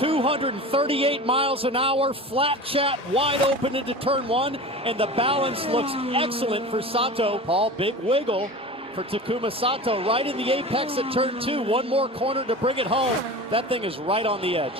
238 miles an hour, flat chat, wide open into turn one, and the balance looks excellent for Sato. Paul, big wiggle for Takuma Sato, right in the apex at turn two. One more corner to bring it home. That thing is right on the edge.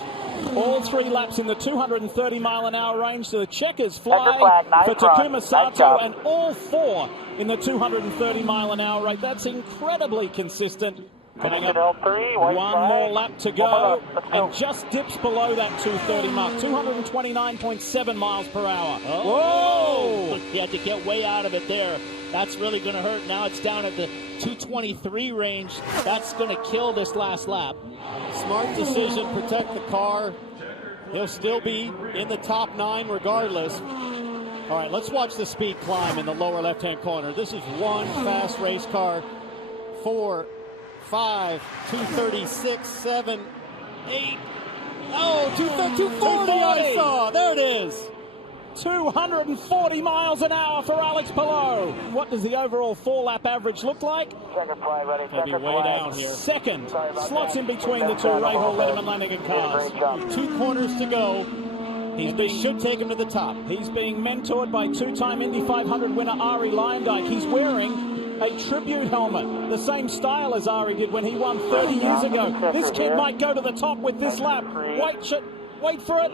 All 3 laps in the 230 mile an hour range, so the checkers fly for Takuma Sato, and all 4 in the 230 mile an hour rate. That's incredibly consistent. Coming up, one more lap to go, and just dips below that 230 mark, 229.7 miles per hour. Whoa! He had to get way out of it there. That's really going to hurt. Now it's down at the 223 range. That's going to kill this last lap. Smart decision, protect the car. He'll still be in the top 9 regardless. All right, let's watch the speed climb in the lower left-hand corner. This is one fast race car. 4, 5, 236, 7, 8. Oh, 240 I saw. There it is. 240 miles an hour for Alex Palou. What does the overall 4-lap average look like? He'll be way down here. Second, slots in between the 2 Rahal, Letterman, Lanigan cars. 2 corners to go. They should take him to the top. He's being mentored by 2-time Indy 500 winner Ari Leyendyk. He's wearing a tribute helmet, the same style as Ari did when he won 30 years ago. This kid might go to the top with this lap. Wait for it.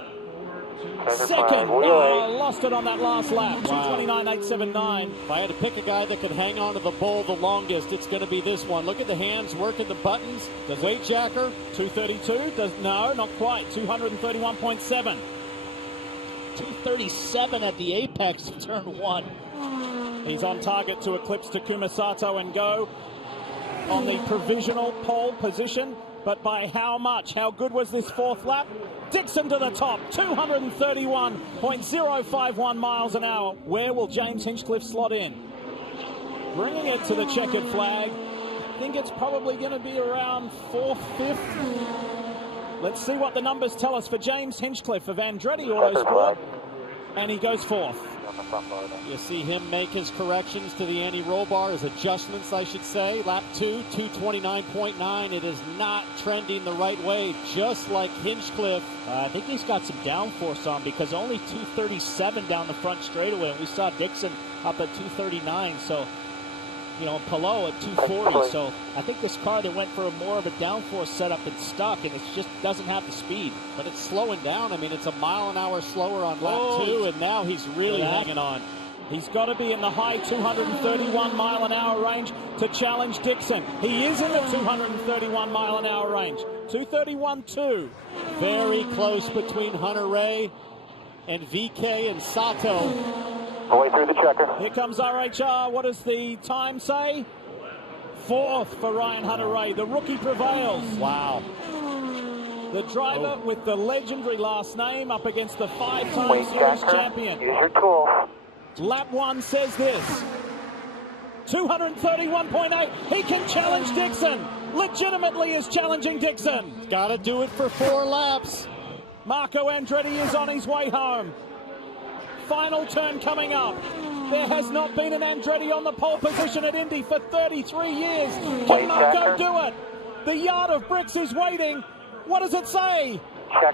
Second. Lost it on that last lap. 229.879. If I had to pick a guy that could hang on to the bull the longest, it's going to be this one. Look at the hands working the buttons. Does weight jacker. 232? No, not quite. 231.7. 237 at the apex of turn 1. He's on target to eclipse Takuma Sato and go on the provisional pole position. But by how much? How good was this 4th lap? Dixon to the top, 231.051 miles an hour. Where will James Hinchcliffe slot in? Bringing it to the checkered flag. I think it's probably going to be around 4th, 5th. Let's see what the numbers tell us for James Hinchcliffe of Andretti Autosport. And he goes 4th. You see him make his corrections to the anti-roll bar, his adjustments, I should say. Lap 2, 229.9. It is not trending the right way, just like Hinchcliffe. I think he's got some downforce on, because only 237 down the front straightaway. And we saw Dixon up at 239. So, you know, Palou at 240. So I think this car, they went for more of a downforce setup and stuck, and it just doesn't have the speed. But it's slowing down. I mean, it's a mile an hour slower on lap 2, and now he's really hanging on. He's got to be in the high 231 mile an hour range to challenge Dixon. He is in the 231 mile an hour range. 231.2. Very close between Hunter Ray and VK and Sato. Way through the checker. Here comes RHR. What does the time say? 4th for Ryan Hunter-Ray. The rookie prevails. Wow. The driver with the legendary last name up against the 5-time series champion. Use your tool. Lap 1 says this. 231.8. He can challenge Dixon. Legitimately is challenging Dixon. Got to do it for 4 laps. Marco Andretti is on his way home. Final turn coming up. There has not been an Andretti on the pole position at Indy for 33 years. Can Marco do it? The yard of bricks is waiting. What does it say?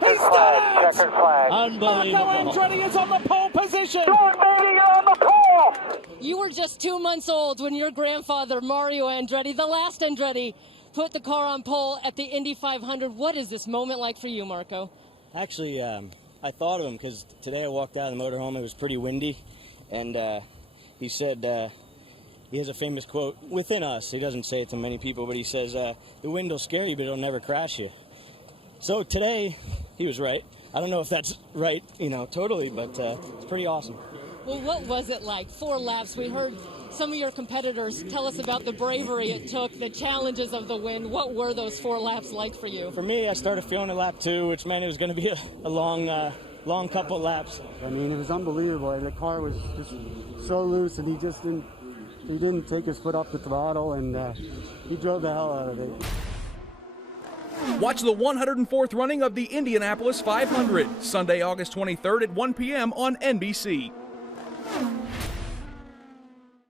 He's done it! Unbelievable. Marco Andretti is on the pole position. On the pole. You were just 2 months old when your grandfather, Mario Andretti, the last Andretti, put the car on pole at the Indy 500. What is this moment like for you, Marco? Actually, I thought of him because today I walked out of the motorhome. It was pretty windy, and he said he has a famous quote within us. He doesn't say it to many people, but he says, the wind will scare you, but it'll never crash you. So today, he was right. I don't know if that's right, you know, totally, but it's pretty awesome. Well, what was it like? 4 laps. We heard some of your competitors tell us about the bravery it took, the challenges of the wind. What were those 4 laps like for you? For me, I started feeling at lap 2, which meant it was going to be a long couple of laps. I mean, it was unbelievable. The car was just so loose, and he didn't take his foot off the throttle, and he drove the hell out of it. Watch the 104th running of the Indianapolis 500, Sunday, August 23rd at 1 p.m. on NBC.